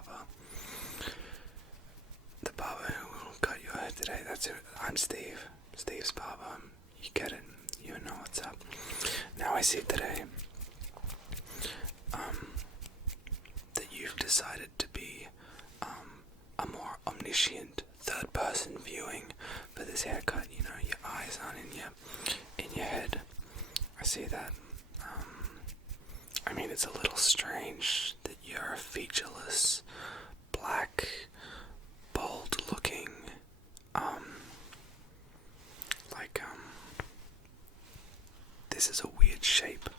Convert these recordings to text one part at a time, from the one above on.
barber. The barber who will cut your hair today. That's it. I'm Steve. Steve's barber. You get it. You know what's up. Now I see today that you've decided to be a more omniscient third person viewing for this haircut. You know, your eyes aren't in your head. I see that. I mean, it's a little strange that you're a featureless, black, bold looking, this is a weird shape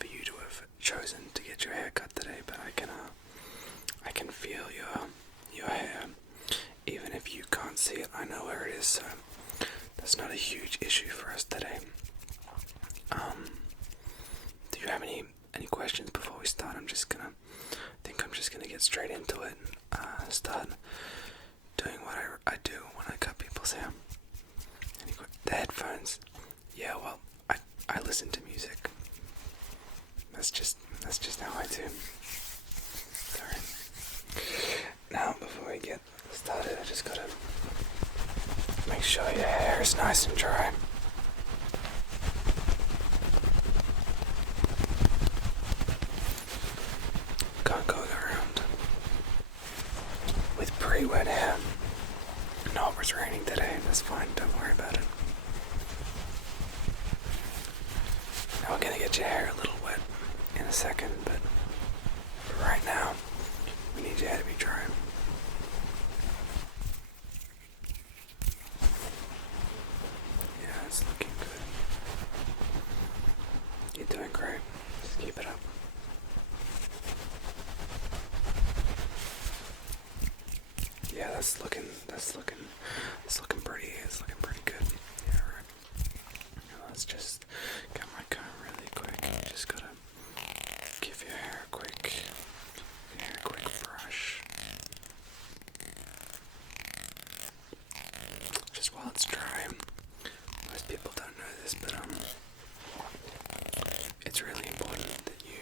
for you to have chosen to get your hair cut today, but I can feel your hair. Even if you can't see it, I know where it is, so that's not a huge issue for us today. Do you have any questions before we start? I'm just gonna get straight into it and start doing what I do when I cut people's hair. The headphones. Yeah, well, I listen to music. That's just how I do. Sorry. Now, before we get started, I just gotta make sure your hair is nice and dry. Can't go around with pre-wet hair. No, it was raining today. That's fine. Don't worry about it. Now we're gonna get your hair a little wet in a second, but for right now, we need your hair to be dry. Yeah, it's looking good. You're doing great. Just keep it up. Yeah, it's looking pretty good. Yeah, right. Now let's just get my comb really quick. Just gotta give your hair a quick brush. Just while it's dry. Most people don't know this, but it's really important that you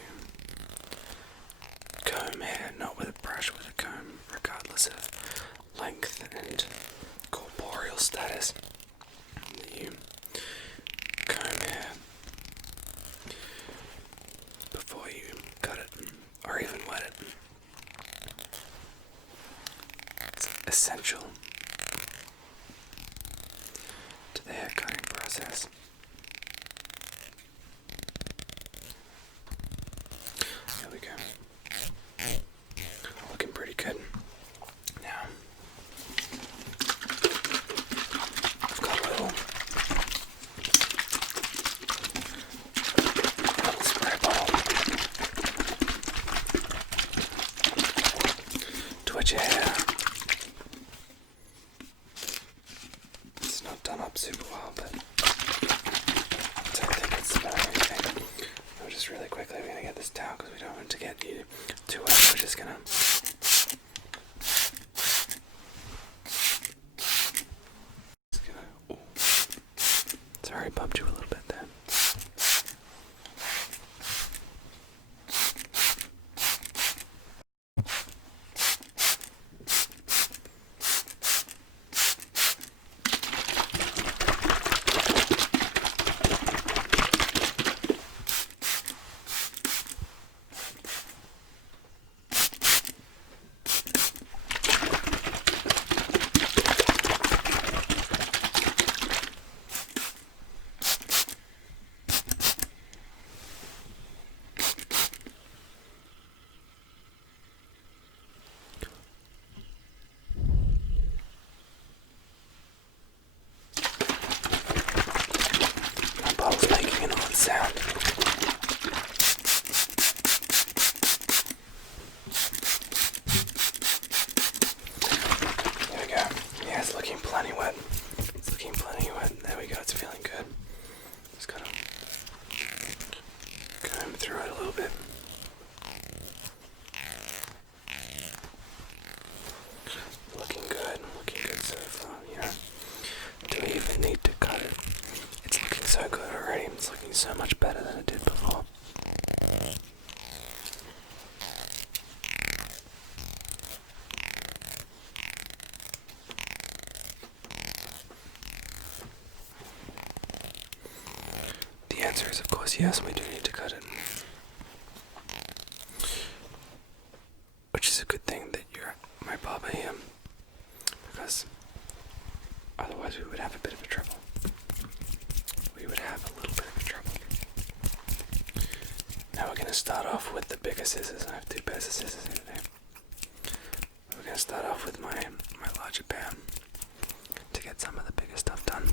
comb hair, not with a brush, with a comb, regardless of length and corporeal status. That you comb hair before you cut it, or even wet it. It's essential to the hair cutting process. There we go. Looking pretty good. Now, I've got a little spray bottle to wet your hair. It's not done up super well, but I don't think it's about anything. So just really quickly, we're going to get this down because we don't want it to get you too wet. We're just going to sorry, bumped you a little bit there. answer is, of course, yes, we do need to cut it. Which is a good thing that you're my barber here, because otherwise we would have a bit of a trouble. We would have a little bit of a trouble. Now we're going to start off with the bigger scissors. I have 2 pairs of scissors in there. We're going to start off with my larger pair to get some of the bigger stuff done.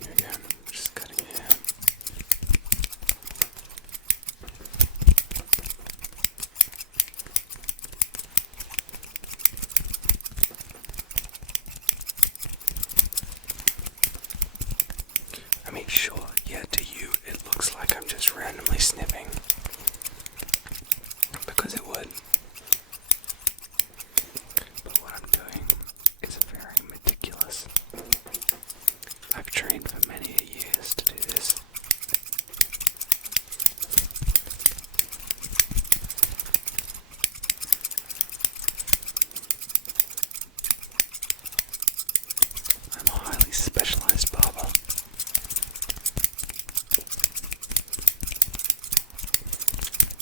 Here we go, just cutting here. I mean, sure, yeah, to you it looks like I'm just randomly snipping, because it would. But what I'm doing is very meticulous. I've trained for many years to do this. I'm a highly specialized barber.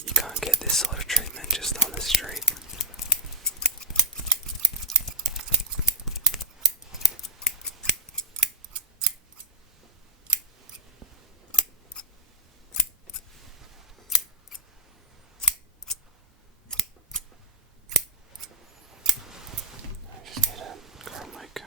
You can't get this sort of treatment just on the street. I just need to grab my comb.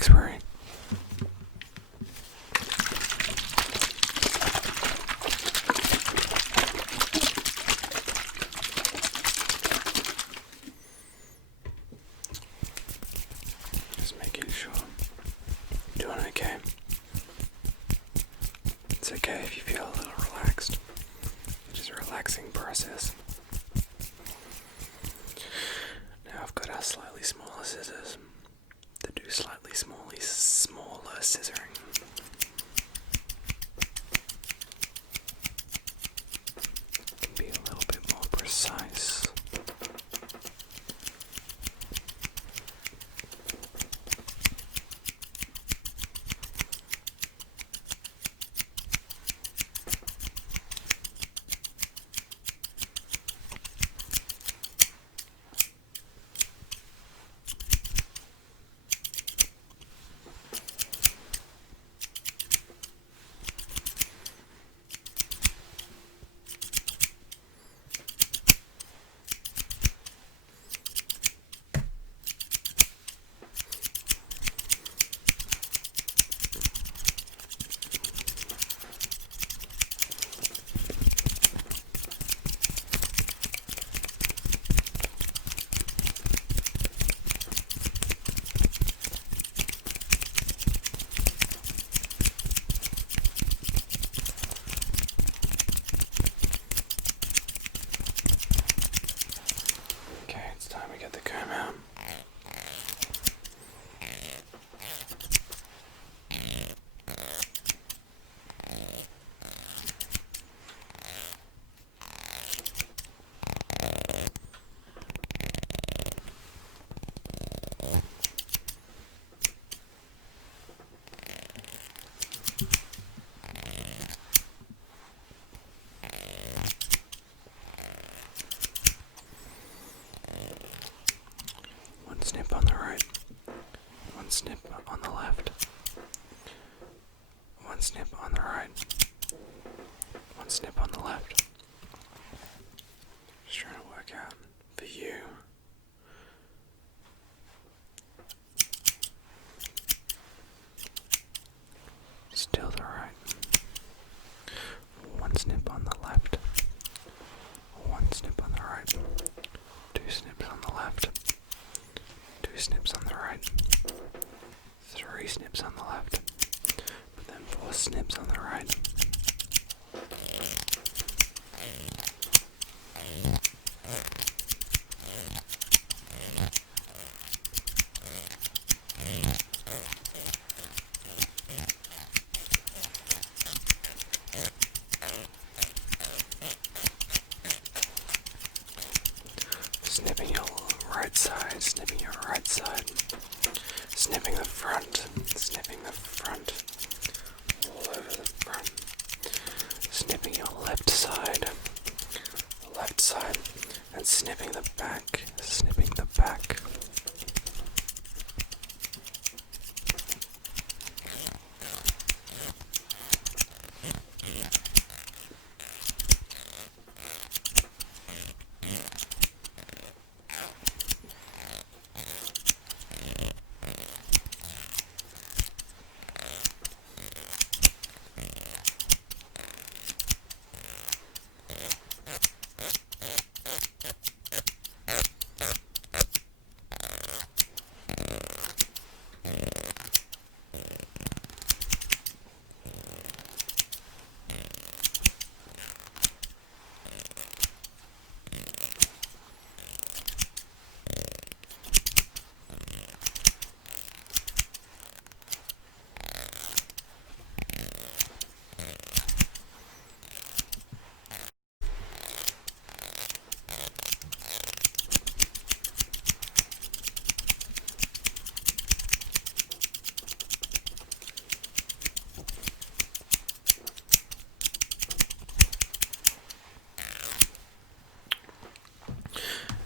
Sorry. Just making sure you're doing okay. It's okay if you feel a little relaxed. It is a relaxing process. Now I've got our slightly smaller scissors that do slightly smaller scissoring. Can be a little bit more precise. right. One snip on the left. Just trying to work out for you. Still the right. One snip on the left. One snip on the right. Two snips on the left. Two snips on the right. Three snips on the left. But then four snips on the right. Snipping your right side, snipping your right side, snipping the front, all over the front, snipping your left side, and snipping the back,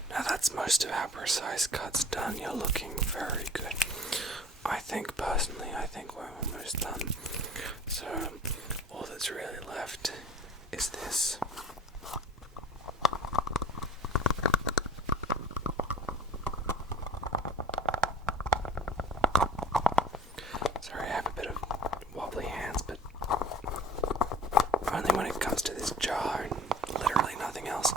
Now that's most of our precise cuts done. You're looking very good. I think we're almost done. So all that's really left is this. Sorry, I have a bit of wobbly hands, but only when it comes to this jar and literally nothing else.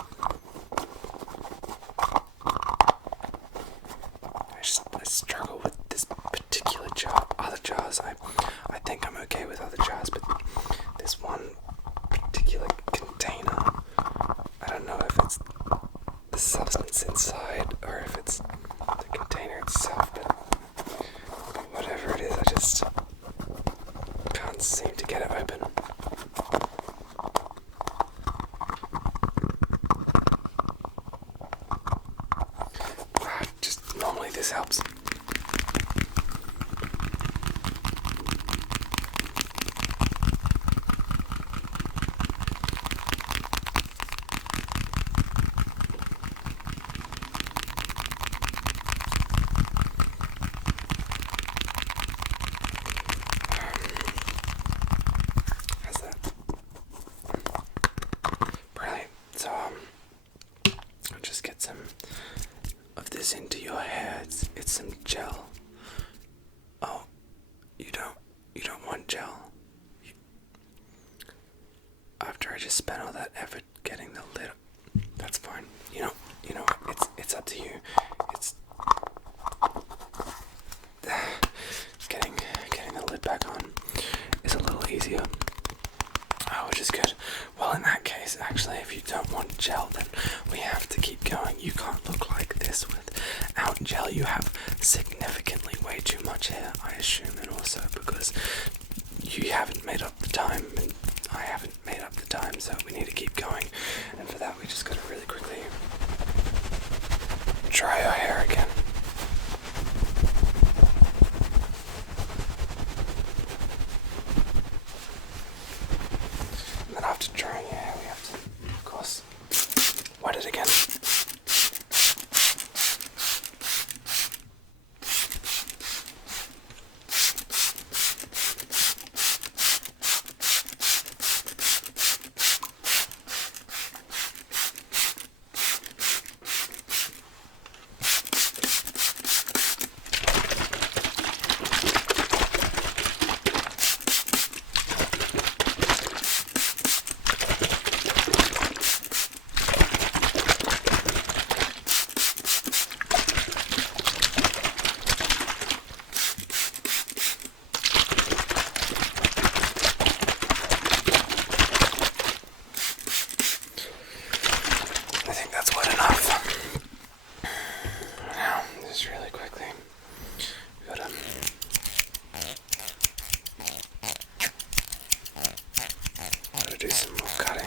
I struggle with this particular jar. Other jars, I think I'm okay with other jars, but this one particular container, I don't know if it's the substance inside or if it's the container itself, but whatever it is, I just can't seem to get it open. Normally this helps. How's that? Brilliant. So I'll just get some of this into your hair. It's some gel. Oh, you don't want gel. After I just spent all that effort getting the lid, that's fine. You know what? It's up to you. It's getting the lid back on is a little easier. Oh, which is good. Well, in that case, actually, if you don't want gel, then we have to keep going. You can't look like this without gel. You have significantly way too much hair, I assume, and also because you haven't made up the time, and I haven't made up the time, so we need to keep going. And for that, we just gotta really quickly dry our hair again. And then after drying your hair, we have to, of course, wet it again. do some more cutting.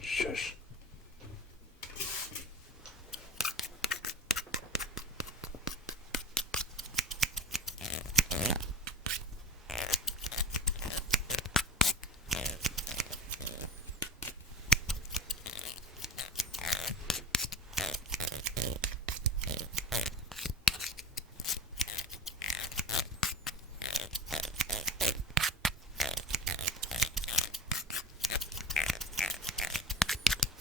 Shush.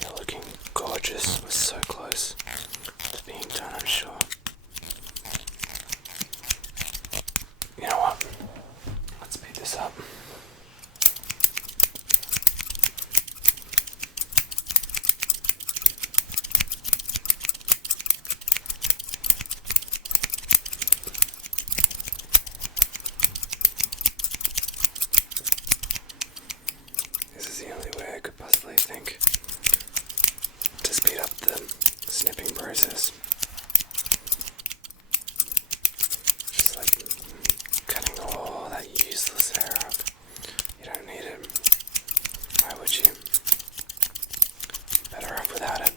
You're looking gorgeous. We're so close to being done, I'm sure. You know what? Let's speed this up. This is the only way I could possibly think to speed up the snipping process. Just like cutting all that useless hair off. You don't need it. Why would you? Better off without it.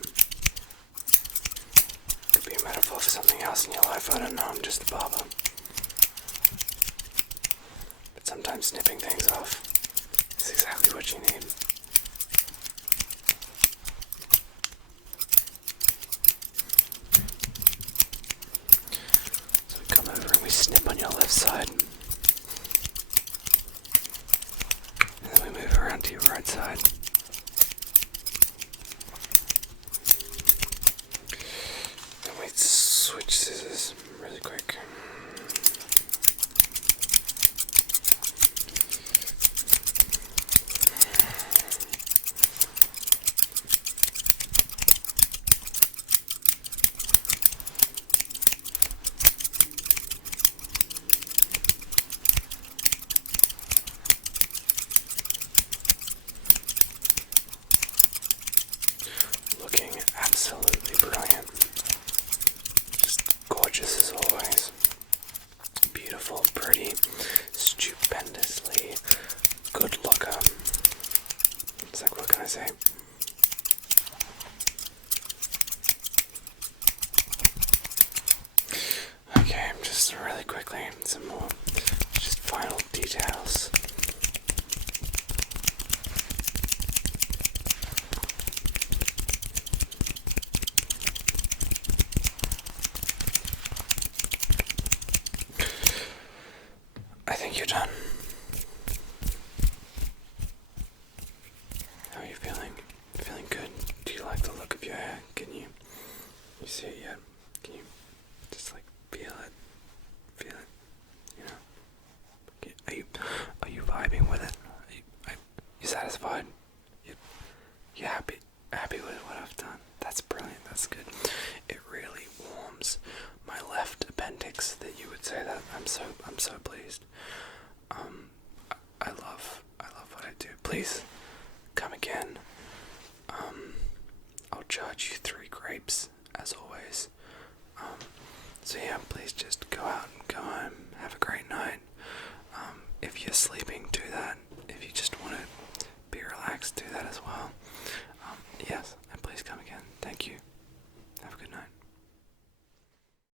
Could be a metaphor for something else in your life. I don't know. I'm just a barber. But sometimes snipping things off is exactly what you need. So we come over and we snip on your left side. And then we move around to your right side. Then we switch scissors really quick. Looking absolutely brilliant. Just gorgeous as always. Beautiful, pretty, stupendously good looker. It's like, what can I say? Okay, just really quickly, some more just final details. I think you're done. How are you feeling? Feeling good? Do you like the look of your hair? Can you see it yet? Can you just like feel it? Feel it? You know? Are you vibing with it? Are you satisfied? You happy with what I've done? That's brilliant. That's good. It really warms my left appendix that you would say that. I'm so pleased. I love what I do. Please come again. I'll charge you 3 grapes as always. So yeah, please just go out and go home. Have a great night. If you're sleeping, do that. If you just want to be relaxed, do that as well.